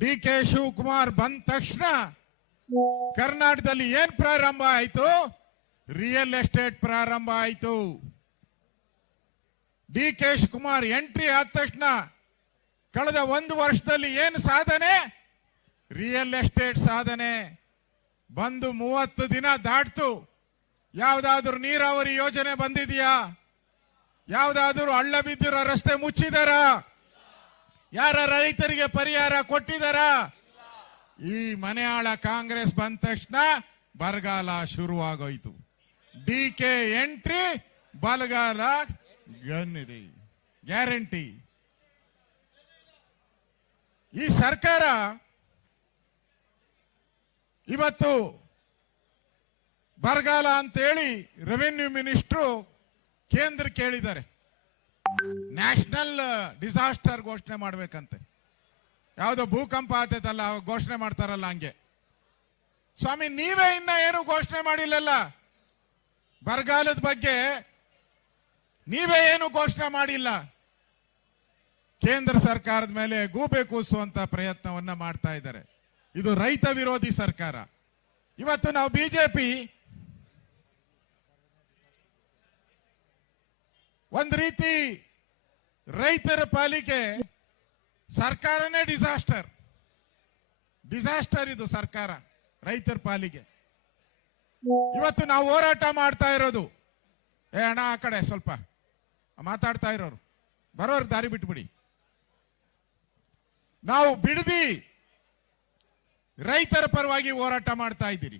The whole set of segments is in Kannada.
ಡಿ.ಕೆ. ಶಿವಕುಮಾರ್ ಬಂದ ತಕ್ಷಣ ಕರ್ನಾಟಕದಲ್ಲಿ ಏನ್ ಪ್ರಾರಂಭ ಆಯ್ತು? ರಿಯಲ್ ಎಸ್ಟೇಟ್ ಪ್ರಾರಂಭ ಆಯ್ತು. ಡಿ.ಕೆ. ಶಿವಕುಮಾರ್ ಎಂಟ್ರಿ ಆದ ತಕ್ಷಣ ಕಳೆದ 1 ವರ್ಷದಲ್ಲಿ ಏನು ಸಾಧನೆ? ರಿಯಲ್ ಎಸ್ಟೇಟ್ ಸಾಧನೆ. ಬಂದು 30 ದಿನ ದಾಟ್ತು. ಯಾವ್ದಾದ್ರು ನೀರಾವರಿ ಯೋಜನೆ ಬಂದಿದೆಯಾ? ಯಾವ್ದಾದ್ರು ಹಳ್ಳ ಬಿದ್ದಿರೋ ರಸ್ತೆ ಮುಚ್ಚಿದಾರ? ಯಾರ ರೈತರಿಗೆ ಪರಿಹಾರ ಕೊಟ್ಟಿದಾರ? ಈ ಮನೆಯಾಳ ಕಾಂಗ್ರೆಸ್ ಬಂದ ತಕ್ಷಣ ಬರಗಾಲ ಶುರುವಾಗೋಯ್ತು. ಡಿ.ಕೆ. ಎಂಟ್ರಿ, ಬರಗಾಲ ಗ್ಯಾರಂಟಿ. ಈ ಸರ್ಕಾರ ಇವತ್ತು ಬರಗಾಲ ಅಂತೇಳಿ ರೆವಿನ್ಯೂ ಮಿನಿಸ್ಟ್ರು ಕೇಂದ್ರ ಕೇಳಿದ್ದಾರೆ, ನ್ಯಾಷನಲ್ ಡಿಸಾಸ್ಟರ್ ಘೋಷಣೆ ಮಾಡ್ಬೇಕಂತೆ. ಯಾವುದೋ ಭೂಕಂಪ ಆತೈತಲ್ಲ ಘೋಷಣೆ ಮಾಡ್ತಾರಲ್ಲ ಹಂಗೆ. ಸ್ವಾಮಿ, ನೀವೇ ಇನ್ನ ಏನು ಘೋಷಣೆ ಮಾಡಿಲ್ಲಲ್ಲ ಬರಗಾಲದ ಬಗ್ಗೆ, ನೀವೇ ಏನು ಘೋಷಣೆ ಮಾಡಿಲ್ಲ. ಕೇಂದ್ರ ಸರ್ಕಾರದ ಮೇಲೆ ಗೂಬೆ ಕೂಸುವಂತ ಪ್ರಯತ್ನವನ್ನ ಮಾಡ್ತಾ ಇದ್ದಾರೆ. ಇದು ರೈತ ವಿರೋಧಿ ಸರ್ಕಾರ. ಇವತ್ತು ನಾವು ಬಿಜೆಪಿ ಒಂದ್ ರೀತಿ ರೈತರ ಪಾಲಿಗೆ ಸರ್ಕಾರನೇ ಡಿಸಾಸ್ಟರ್ ಇದು ಸರ್ಕಾರ ರೈತರ ಪಾಲಿಗೆ. ಇವತ್ತು ನಾವು ಹೋರಾಟ ಮಾಡ್ತಾ ಇರೋದು, ಅಣ್ಣ ಆ ಕಡೆ ಸ್ವಲ್ಪ ಮಾತಾಡ್ತಾ ಇರೋರು ಬರೋರು ದಾರಿ ಬಿಟ್ಬಿಡಿ. ನಾವು ಬಿಡದಿ ರೈತರ ಪರವಾಗಿ ಹೋರಾಟ ಮಾಡ್ತಾ ಇದ್ದೀರಿ.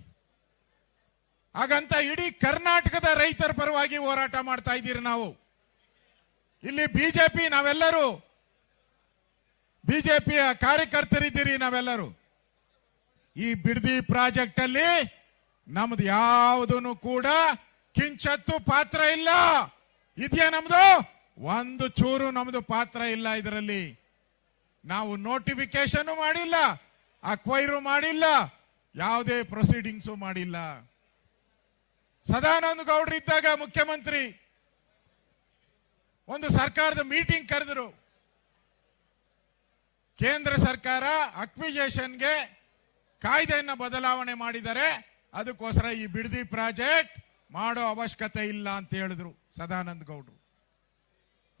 ಹಾಗಂತ ಇಡೀ ಕರ್ನಾಟಕದ ರೈತರ ಪರವಾಗಿ ಹೋರಾಟ ಮಾಡ್ತಾ ಇದ್ದೀರಿ. ನಾವು ಇಲ್ಲಿ ಬಿಜೆಪಿ, ನಾವೆಲ್ಲರೂ ಬಿಜೆಪಿಯ ಕಾರ್ಯಕರ್ತರಿದ್ದೀರಿ. ನಾವೆಲ್ಲರೂ ಈ ಬಿಡದಿ ಪ್ರಾಜೆಕ್ಟ್ ಅಲ್ಲಿ ನಮ್ದು ಯಾವುದನ್ನು ಕೂಡ ಕಿಂಚತ್ತು ಪಾತ್ರ ಇಲ್ಲ. ಇದೆಯಾ ನಮ್ದು? ಒಂದು ಚೂರು ನಮ್ದು ಪಾತ್ರ ಇಲ್ಲ ಇದರಲ್ಲಿ. ನಾವು ನೋಟಿಫಿಕೇಶನ್ ಮಾಡಿಲ್ಲ, ಅಕ್ವೈರು ಮಾಡಿಲ್ಲ, ಯಾವುದೇ ಪ್ರೊಸೀಡಿಂಗ್ಸು ಮಾಡಿಲ್ಲ. ಸದಾನಂದ ಗೌಡ್ರು ಇದ್ದಾಗ ಮುಖ್ಯಮಂತ್ರಿ ಒಂದು ಸರ್ಕಾರದ ಮೀಟಿಂಗ್ ಕರೆದರು. ಕೇಂದ್ರ ಸರ್ಕಾರ ಅಕ್ವಿಜೇಷನ್ಗೆ ಕಾಯ್ದೆಯನ್ನ ಬದಲಾವಣೆ ಮಾಡಿದರೆ, ಅದಕ್ಕೋಸ್ಕರ ಈ ಬಿಡದಿ ಪ್ರಾಜೆಕ್ಟ್ ಮಾಡೋ ಅವಶ್ಯಕತೆ ಇಲ್ಲ ಅಂತ ಹೇಳಿದ್ರು ಸದಾನಂದ ಗೌಡ್ರು.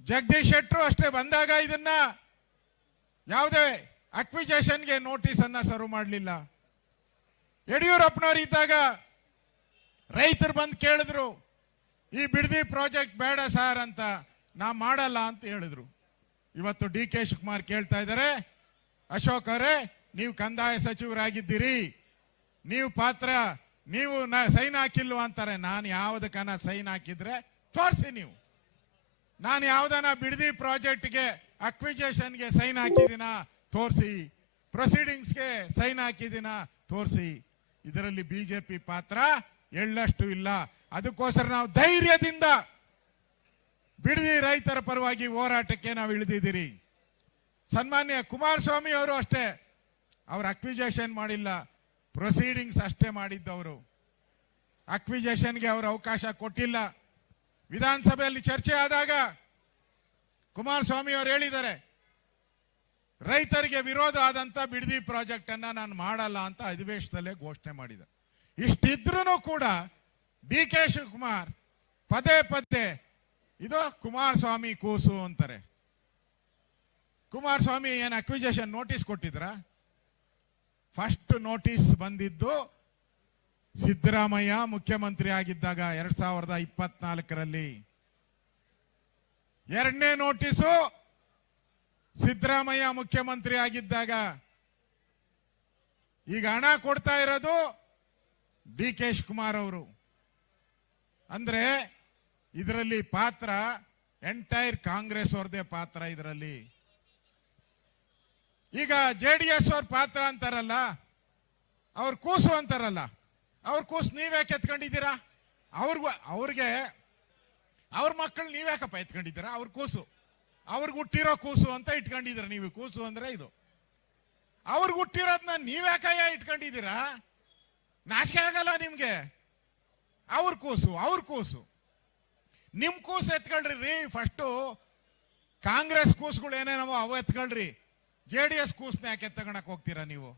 ಜಗದೀಶ್ ಶೆಟ್ಟರು ಅಷ್ಟೇ ಬಂದಾಗ ಇದನ್ನ ಯಾವುದೇ ಅಕ್ವಿಜೇಷನ್ಗೆ ನೋಟಿಸ್ ಅನ್ನ ಸರ್ವ್ ಮಾಡಲಿಲ್ಲ. ಯಡಿಯೂರಪ್ಪನವರು ಇದ್ದಾಗ ರೈತರು ಬಂದು ಕೇಳಿದ್ರು, ಈ ಬಿಡದಿ ಪ್ರಾಜೆಕ್ಟ್ ಬೇಡ ಸರ್ ಅಂತ, ನಾ ಮಾಡಲ್ಲ ಅಂತ ಹೇಳಿದ್ರು. ಇವತ್ತು ಡಿ.ಕೆ. ಶಿವಕುಮಾರ್ ಕೇಳ್ತಾ ಇದ್ದಾರೆ, ಅಶೋಕ್ ಅವರೇ ನೀವು ಕಂದಾಯ ಸಚಿವರಾಗಿದ್ದೀರಿ, ನೀವು ಸೈನ್ ಹಾಕಿಲ್ವ ಅಂತಾರೆ. ನಾನು ಯಾವುದಕ್ಕನ ಸೈನ್ ಹಾಕಿದ್ರೆ ತೋರಿಸಿ, ನೀವು ನಾನು ಯಾವ್ದನ ಬಿಡದಿ ಪ್ರಾಜೆಕ್ಟ್ಗೆ ಅಕ್ವಿಜೇಷನ್ಗೆ ಸೈನ್ ಹಾಕಿದಿನ ತೋರಿಸಿ, ಪ್ರೊಸೀಡಿಂಗ್ಸ್ಗೆ ಸೈನ್ ಹಾಕಿದಿನ ತೋರಿಸಿ. ಇದರಲ್ಲಿ ಬಿಜೆಪಿ ಪಾತ್ರ ಎಳ್ಳಷ್ಟು ಇಲ್ಲ. ಅದಕ್ಕೋಸ್ಕರ ನಾವು ಧೈರ್ಯದಿಂದ ಬಿಡದಿ ರೈತರ ಪರವಾಗಿ ಹೋರಾಟಕ್ಕೆ ನಾವು ಇಳಿದಿದ್ದೀರಿ. ಸನ್ಮಾನ್ಯ ಕುಮಾರಸ್ವಾಮಿ ಅವರು ಅಷ್ಟೇ, ಅವ್ರು ಅಕ್ವಿಜೇಷನ್ ಮಾಡಿಲ್ಲ, ಪ್ರೊಸೀಡಿಂಗ್ಸ್ ಅಷ್ಟೇ ಮಾಡಿದ್ದವರು. ಅಕ್ವಿಜೇಷನ್ಗೆ ಅವರು ಅವಕಾಶ ಕೊಟ್ಟಿಲ್ಲ. ವಿಧಾನಸಭೆಯಲ್ಲಿ ಚರ್ಚೆ ಆದಾಗ ಕುಮಾರಸ್ವಾಮಿ ಅವರು ಹೇಳಿದ್ದಾರೆ, ರೈತರಿಗೆ ವಿರೋಧ ಆದಂತ ಬಿಡದಿ ಪ್ರಾಜೆಕ್ಟ್ ಅನ್ನ ನಾನು ಮಾಡಲ್ಲ ಅಂತ ಅಧಿವೇಶನದಲ್ಲೇ ಘೋಷಣೆ ಮಾಡಿದ್ದಾರೆ. ಇಷ್ಟಿದ್ರೂ ಕೂಡ ಡಿ.ಕೆ. ಶಿವಕುಮಾರ್ ಪದೇ ಪದೇ ಇದು ಕುಮಾರಸ್ವಾಮಿ ಕೂಸು ಅಂತಾರೆ. ಕುಮಾರಸ್ವಾಮಿ ಏನು ಅಕ್ವಿಜೇಷನ್ ನೋಟಿಸ್ ಕೊಟ್ಟಿದ್ರ? ಫಸ್ಟ್ ನೋಟಿಸ್ ಬಂದಿದ್ದು ಸಿದ್ದರಾಮಯ್ಯ ಮುಖ್ಯಮಂತ್ರಿ ಆಗಿದ್ದಾಗ 2024ರಲ್ಲಿ. ಎರಡನೇ ನೋಟಿಸು ಸಿದ್ದರಾಮಯ್ಯ ಮುಖ್ಯಮಂತ್ರಿ ಆಗಿದ್ದಾಗ. ಈಗ ಹಣ ಕೊಡ್ತಾ ಇರೋದು ಡಿ.ಕೆ. ಶಿವಕುಮಾರ್ ಅವರು. ಅಂದ್ರೆ ಇದರಲ್ಲಿ ಪಾತ್ರ ಎಂಟೈರ್ ಕಾಂಗ್ರೆಸ್ ಅವ್ರದೇ ಪಾತ್ರ ಇದರಲ್ಲಿ. ಈಗ ಜೆಡಿಎಸ್ ಅವ್ರ ಪಾತ್ರ ಅಂತಾರಲ್ಲ, ಅವ್ರ ಕೂಸು ಅಂತಾರಲ್ಲ, ಅವ್ರ ಕೂಸು ನೀವ್ಯಾಕೆ ಎತ್ಕೊಂಡಿದ್ದೀರಾ? ಅವ್ರಿಗೆ ಅವ್ರ ಮಕ್ಕಳು ನೀವ್ಯಾಕಪ್ಪ ಎತ್ಕೊಂಡಿದ್ದೀರಾ? ಅವ್ರ ಕೂಸು ಅವ್ರಿಗೆ ಹುಟ್ಟಿರೋ ಕೂಸು ಅಂತ ಇಟ್ಕೊಂಡಿದ್ದೀರಾ ನೀವು. ಕೂಸು ಅಂದ್ರೆ ಇದು ಅವ್ರಿಗೆ ಹುಟ್ಟಿರೋದನ್ನ ನೀವ್ಯಾಕಯ್ಯ ಇಟ್ಕೊಂಡಿದ್ದೀರಾ? ನಾಚಿಕೆ ಆಗಲ್ಲ ನಿಮ್ಗೆ? ಅವ್ರ ಕೂಸು ನಿಮ್ ಕೂಸು ಎತ್ಕೊಳ್ರಿ. ಫಸ್ಟು ಕಾಂಗ್ರೆಸ್ ಕೂಸುಗಳು ಏನೇನವ ಅವು ಎತ್ಕೊಳ್ರಿ. JDS ಕೂಸ್ನ ಯಾಕೆ ತಗೊಳಕ್ ಹೋಗ್ತೀರಾ ನೀವು?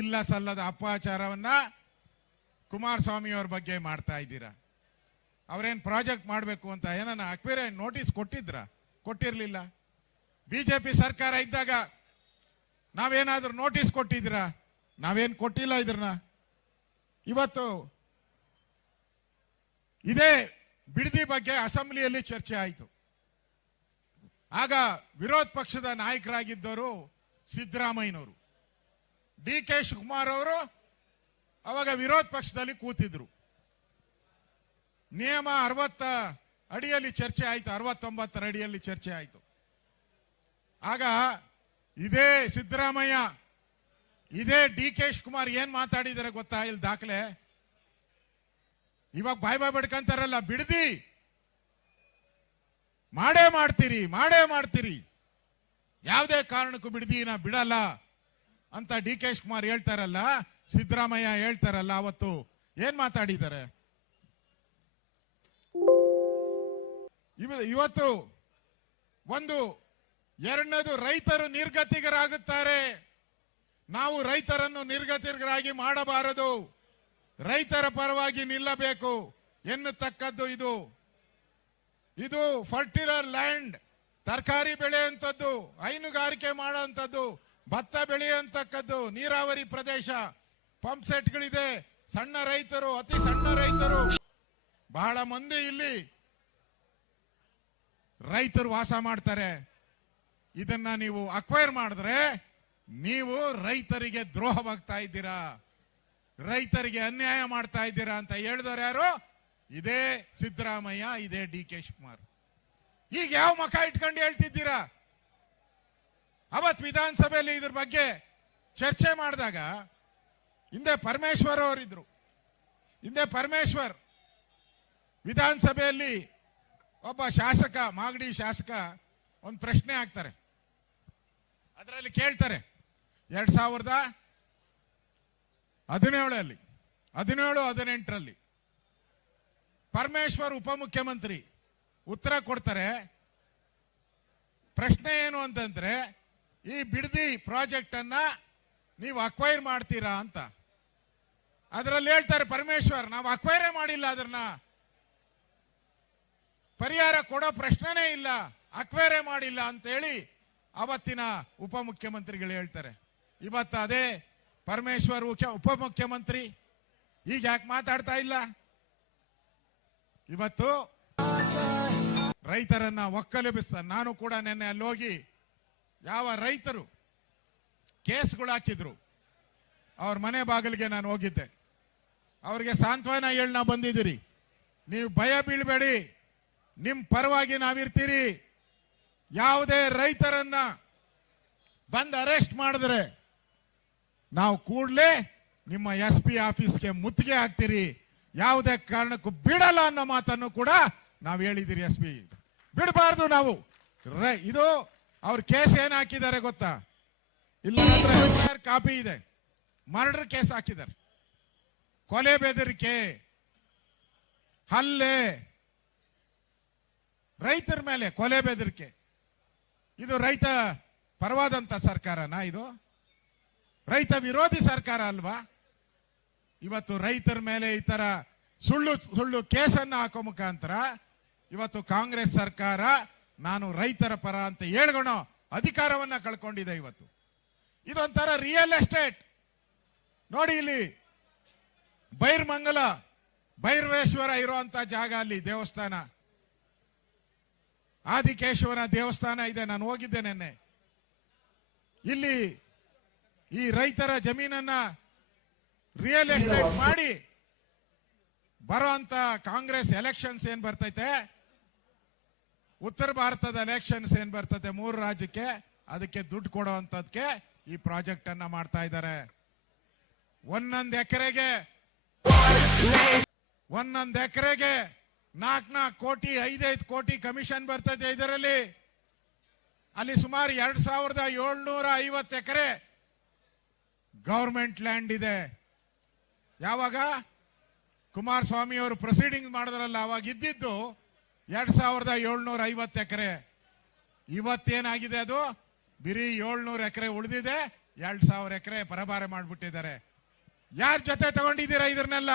ಇಲ್ಲ ಸಲ್ಲದ ಅಪಚಾರವನ್ನ ಕುಮಾರಸ್ವಾಮಿ ಅವ್ರ ಬಗ್ಗೆ ಮಾಡ್ತಾ ಇದ್ದೀರಾ. ಅವ್ರೇನ್ ಪ್ರಾಜೆಕ್ಟ್ ಮಾಡಬೇಕು ಅಂತ ಏನನ್ನ ಅಕ್ವೇರಿ ನೋಟಿಸ್ ಕೊಟ್ಟಿದ್ರ? ಕೊಟ್ಟಿರ್ಲಿಲ್ಲ. ಬಿಜೆಪಿ ಸರ್ಕಾರ ಇದ್ದಾಗ ನಾವೇನಾದ್ರೂ ನೋಟಿಸ್ ಕೊಟ್ಟಿದ್ದೀರಾ? ನಾವೇನ್ ಕೊಟ್ಟಿಲ್ಲ ಇದ್ರನ್ನ. ಇವತ್ತು ಇದೇ ಬಿಡದಿ ಬಗ್ಗೆ ಅಸೆಂಬ್ಲಿಯಲ್ಲಿ ಚರ್ಚೆ ಆಯಿತು. ಆಗ ವಿರೋಧ ಪಕ್ಷದ ನಾಯಕರಾಗಿದ್ದವರು ಸಿದ್ದರಾಮಯ್ಯನವರು, DK ಶಿವಕುಮಾರ್ ಅವರು ಅವಾಗ ವಿರೋಧ ಪಕ್ಷದಲ್ಲಿ ಕೂತಿದ್ರು. ನಿಯಮ 60 ಅಡಿಯಲ್ಲಿ ಚರ್ಚೆ ಆಯಿತು, 69 ಅಡಿಯಲ್ಲಿ ಚರ್ಚೆ ಆಯಿತು. ಆಗ ಇದೇ ಸಿದ್ದರಾಮಯ್ಯ, ಇದೇ DK ಶಿವಕುಮಾರ್ ಏನ್ ಮಾತಾಡಿದಾರೆ ಗೊತ್ತಾ? ಇಲ್ಲಿ ದಾಖಲೆ. ಇವಾಗ ಬಾಯ್ ಬಡ್ಕಂತಾರಲ್ಲ, ಬಿಡದಿ ಮಾಡೇ ಮಾಡ್ತೀರಿ, ಯಾವುದೇ ಕಾರಣಕ್ಕೂ ಬಿಡದಿನ ಬಿಡಲ್ಲ ಅಂತ DK ಶಿವಕುಮಾರ್ ಹೇಳ್ತಾರಲ್ಲ, ಸಿದ್ದರಾಮಯ್ಯ ಹೇಳ್ತಾರಲ್ಲ, ಅವತ್ತು ಏನ್ ಮಾತಾಡಿದ್ದಾರೆ? ಇವತ್ತು ಒಂದು ಎರಡನೇದು, ರೈತರು ನಿರ್ಗತಿಕರಾಗುತ್ತಾರೆ. ನಾವು ರೈತರನ್ನು ನಿರ್ಗತಿಕರಾಗಿ ಮಾಡಬಾರದು, ರೈತರ ಪರವಾಗಿ ನಿಲ್ಲಬೇಕು ಎನ್ನತಕ್ಕದ್ದು. ಇದು ಫರ್ಟಿಲರ್ ಲ್ಯಾಂಡ್, ತರಕಾರಿ ಬೆಳೆಯುವಂಥದ್ದು, ಹೈನುಗಾರಿಕೆ ಮಾಡುವಂಥದ್ದು, ಭತ್ತ ಬೆಳೆಯುವಂತಕ್ಕದ್ದು, ನೀರಾವರಿ ಪ್ರದೇಶ, ಪಂಪ್ ಸೆಟ್ಗಳಿದೆ, ಸಣ್ಣ ರೈತರು, ಅತಿ ಸಣ್ಣ ರೈತರು, ಬಹಳ ಮಂದಿ ಇಲ್ಲಿ ರೈತರು ವಾಸ ಮಾಡ್ತಾರೆ. ಇದನ್ನ ನೀವು ಅಕ್ವೈರ್ ಮಾಡಿದ್ರೆ ನೀವು ರೈತರಿಗೆ ದ್ರೋಹವಾಗ್ತಾ ಇದ್ದೀರಾ, ರೈತರಿಗೆ ಅನ್ಯಾಯ ಮಾಡ್ತಾ ಇದ್ದೀರಾ ಅಂತ ಹೇಳಿದವರು ಯಾರು? ಇದೇ ಸಿದ್ದರಾಮಯ್ಯ, ಇದೇ DK ಶಿವಕುಮಾರ್. ಈಗ ಯಾವ ಮಖ ಇಟ್ಕೊಂಡು ಹೇಳ್ತಿದ್ದೀರಾ? ಅವತ್ ವಿಧಾನಸಭೆಯಲ್ಲಿ ಇದ್ರ ಬಗ್ಗೆ ಚರ್ಚೆ ಮಾಡಿದಾಗ ಹಿಂದೆ ಪರಮೇಶ್ವರ್ ಅವರಿದ್ರು. ಹಿಂದೆ ಪರಮೇಶ್ವರ್ ವಿಧಾನಸಭೆಯಲ್ಲಿ ಒಬ್ಬ ಶಾಸಕ, ಮಾಗಡಿ ಶಾಸಕ, ಒಂದು ಪ್ರಶ್ನೆ ಹಾಕ್ತಾರೆ. ಅದರಲ್ಲಿ ಕೇಳ್ತಾರೆ 2017 18ರಲ್ಲಿ ಪರಮೇಶ್ವರ್ ಉಪಮುಖ್ಯಮಂತ್ರಿ ಉತ್ತರ ಕೊಡ್ತಾರೆ. ಪ್ರಶ್ನೆ ಏನು ಅಂತಂದ್ರೆ, ಈ ಬಿಡದಿ ಪ್ರಾಜೆಕ್ಟ್ ಅನ್ನ ನೀವು ಅಕ್ವೈರ್ ಮಾಡ್ತೀರಾ ಅಂತ. ಅದರಲ್ಲಿ ಹೇಳ್ತಾರೆ ಪರಮೇಶ್ವರ್, ನಾವು ಅಕ್ವೈರೇ ಮಾಡಿಲ್ಲ, ಅದನ್ನ ಪರಿಹಾರ ಕೊಡೋ ಪ್ರಶ್ನೆನೇ ಇಲ್ಲ, ಅಕ್ವೈರೇ ಮಾಡಿಲ್ಲ ಅಂತ ಹೇಳಿ ಅವತ್ತಿನ ಉಪಮುಖ್ಯಮಂತ್ರಿಗಳು ಹೇಳ್ತಾರೆ. ಇವತ್ತು ಅದೇ ಪರಮೇಶ್ವರ್ ಉಪಮುಖ್ಯಮಂತ್ರಿ ಈಗ ಯಾಕೆ ಮಾತಾಡ್ತಾ ಇಲ್ಲ? ಇವತ್ತು ರೈತರನ್ನ ಒಕ್ಕಲೆಬ್ಬಿಸ್ತಾರೆ. ನಾನು ಕೂಡ ನಿನ್ನೆ ಅಲ್ಲಿ ಹೋಗಿ ಯಾವ ರೈತರು ಕೇಸ್ಗಳು ಹಾಕಿದ್ರು ಅವ್ರ ಮನೆ ಬಾಗಿಲಿಗೆ ನಾನು ಹೋಗಿದ್ದೆ. ಅವ್ರಿಗೆ ಸಾಂತ್ವನ ಹೇಳಿ ನಾವು ಬಂದಿದ್ದೀರಿ, ನೀವು ಭಯ ಬೀಳ್ಬೇಡಿ, ನಿಮ್ ಪರವಾಗಿ ನಾವಿರ್ತೀರಿ. ಯಾವುದೇ ರೈತರನ್ನ ಬಂದು ಅರೆಸ್ಟ್ ಮಾಡಿದ್ರೆ ನಾವು ಕೂಡಲೇ ನಿಮ್ಮ SP ಆಫೀಸ್ಗೆ ಮುತ್ತಿಗೆ ಹಾಕ್ತೀರಿ, ಯಾವುದೇ ಕಾರಣಕ್ಕೂ ಬಿಡಲ್ಲ ಅನ್ನೋ ಮಾತನ್ನು ಕೂಡ ನಾವು ಹೇಳಿದಿರಿ. SP ಬಿಡಬಾರ್ದು ನಾವು. ಇದು ಅವ್ರ ಕೇಸ್ ಏನ್ ಹಾಕಿದ್ದಾರೆ ಗೊತ್ತಾ? ಇಲ್ಲ ಕಾಪಿ ಇದೆ, ಮರ್ಡರ್ ಕೇಸ್ ಹಾಕಿದ್ದಾರೆ, ಕೊಲೆ ಬೆದರಿಕೆ, ಹಲ್ಲೆ, ರೈತರ ಮೇಲೆ ಕೊಲೆ ಬೆದರಿಕೆ. ಇದು ರೈತ ಪರವಾದಂತ ಸರ್ಕಾರನಾ? ಇದು ರೈತ ವಿರೋಧಿ ಸರ್ಕಾರ ಅಲ್ವಾ? ಇವತ್ತು ರೈತರ ಮೇಲೆ ಈ ತರ ಸುಳ್ಳು ಕೇಸನ್ನ ಹಾಕೋ ಮುಖಾಂತರ ಇವತ್ತು ಕಾಂಗ್ರೆಸ್ ಸರ್ಕಾರ ನಾನು ರೈತರ ಪರ ಅಂತ ಹೇಳ್ಕೊಳೋ ಅಧಿಕಾರವನ್ನ ಕಳ್ಕೊಂಡಿದೆ. ಇವತ್ತು ಇದೊಂಥರ ರಿಯಲ್ ಎಸ್ಟೇಟ್ ನೋಡಿ. ಇಲ್ಲಿ ಬೈರ್ಮಂಗಲ ಭೈರವೇಶ್ವರ ಇರುವಂತ ಜಾಗ, ಅಲ್ಲಿ ದೇವಸ್ಥಾನ, ಆದಿಕೇಶವನ ದೇವಸ್ಥಾನ ಇದೆ. ನಾನು ಹೋಗಿದ್ದೆ ನೆನ್ನೆ. ಇಲ್ಲಿ ಈ ರೈತರ ಜಮೀನನ್ನ ರಿಯಲ್ ಎಸ್ಟೇಟ್ ಮಾಡಿ ಬರುವಂತ ಕಾಂಗ್ರೆಸ್ ಎಲೆಕ್ಷನ್ಸ್ ಏನ್ ಬರ್ತೈತೆ, ಉತ್ತರ ಭಾರತದ ಎಲೆಕ್ಷನ್ಸ್ ಏನ್ ಬರ್ತದೆ 3 ರಾಜ್ಯಕ್ಕೆ, ಅದಕ್ಕೆ ದುಡ್ಡು ಕೊಡುವಂತದಕ್ಕೆ ಈ ಪ್ರಾಜೆಕ್ಟ್ ಅನ್ನ ಮಾಡ್ತಾ ಇದ್ದಾರೆ. ಒಂದೊಂದು ಎಕರೆಗೆ 4 ಕೋಟಿ 5 ಕೋಟಿ ಕಮಿಷನ್ ಬರ್ತದೆ ಇದರಲ್ಲಿ. ಅಲ್ಲಿ ಸುಮಾರು 2750 ಎಕರೆ ಗವರ್ಮೆಂಟ್ ಲ್ಯಾಂಡ್ ಇದೆ. ಯಾವಾಗ ಕುಮಾರಸ್ವಾಮಿ ಅವರು ಪ್ರೊಸೀಡಿಂಗ್ ಮಾಡಿದ್ರಲ್ಲ, ಅವಾಗ ಇದ್ದಿದ್ದು 2750 ಎಕರೆ. ಇವತ್ತೇನಾಗಿದೆ? ಅದು ಬಿರಿ 700 ಎಕರೆ ಉಳಿದಿದೆ, 2000 ಎಕರೆ ಪರಭಾರೆ ಮಾಡ್ಬಿಟ್ಟಿದ್ದಾರೆ. ಯಾರ ಜೊತೆ ತಗೊಂಡಿದ್ದೀರಾ ಇದನ್ನೆಲ್ಲ?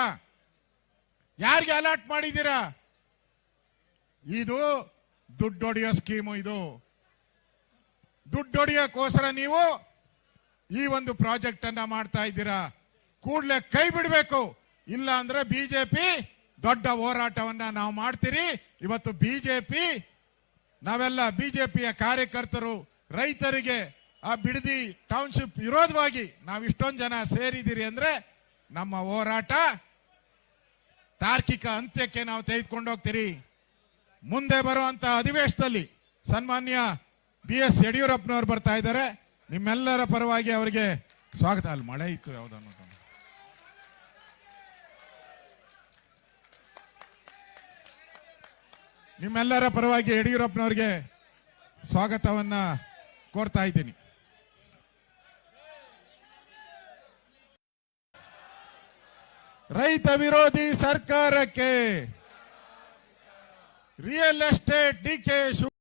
ಯಾರಿಗೆ ಅಲಾಟ್ ಮಾಡಿದ್ದೀರಾ? ಇದು ದುಡ್ಡೊಡೆಯೋ ಸ್ಕೀಮು. ಇದು ದುಡ್ಡೊಡೆಯೋಕ್ಕೋಸ್ಕರ ನೀವು ಈ ಒಂದು ಪ್ರಾಜೆಕ್ಟ್ ಅನ್ನ ಮಾಡ್ತಾ ಇದ್ದೀರಾ. ಕೂಡಲೇ ಕೈ ಬಿಡಬೇಕು, ಇಲ್ಲ ಅಂದ್ರೆ ಬಿಜೆಪಿ ದೊಡ್ಡ ಹೋರಾಟವನ್ನ ನಾವು ಮಾಡ್ತೀರಿ. ಇವತ್ತು ಬಿಜೆಪಿ, ನಾವೆಲ್ಲ ಬಿಜೆಪಿಯ ಕಾರ್ಯಕರ್ತರು ರೈತರಿಗೆ ಆ ಬಿಡದಿ ಟೌನ್ಶಿಪ್ ವಿರೋಧವಾಗಿ ನಾವು ಇಷ್ಟೊಂದು ಜನ ಸೇರಿದಿರಿ ಅಂದ್ರೆ ನಮ್ಮ ಹೋರಾಟ ತಾರ್ಕಿಕ ಅಂತ್ಯಕ್ಕೆ ನಾವು ತೆಗೆದುಕೊಂಡು ಹೋಗ್ತೀರಿ. ಮುಂದೆ ಬರುವಂತ ಅಧಿವೇಶನದಲ್ಲಿ ಸನ್ಮಾನ್ಯ BS ಯಡಿಯೂರಪ್ಪನವರು ಬರ್ತಾ ಇದ್ದಾರೆ. ನಿಮ್ಮೆಲ್ಲರ ಪರವಾಗಿ ಅವರಿಗೆ ಸ್ವಾಗತ. ಅಲ್ಲಿ ಮಳೆ ಇತ್ತು ಯಾವುದನ್ನು, ನಿಮ್ಮೆಲ್ಲರ ಪರವಾಗಿ ಯಡಿಯೂರಪ್ಪನವರಿಗೆ ಸ್ವಾಗತವನ್ನ ಕೋರ್ತಾ ಇದ್ದೀನಿ. ರೈತ ವಿರೋಧಿ ಸರ್ಕಾರಕ್ಕೆ ರಿಯಲ್ ಎಸ್ಟೇಟ್ DK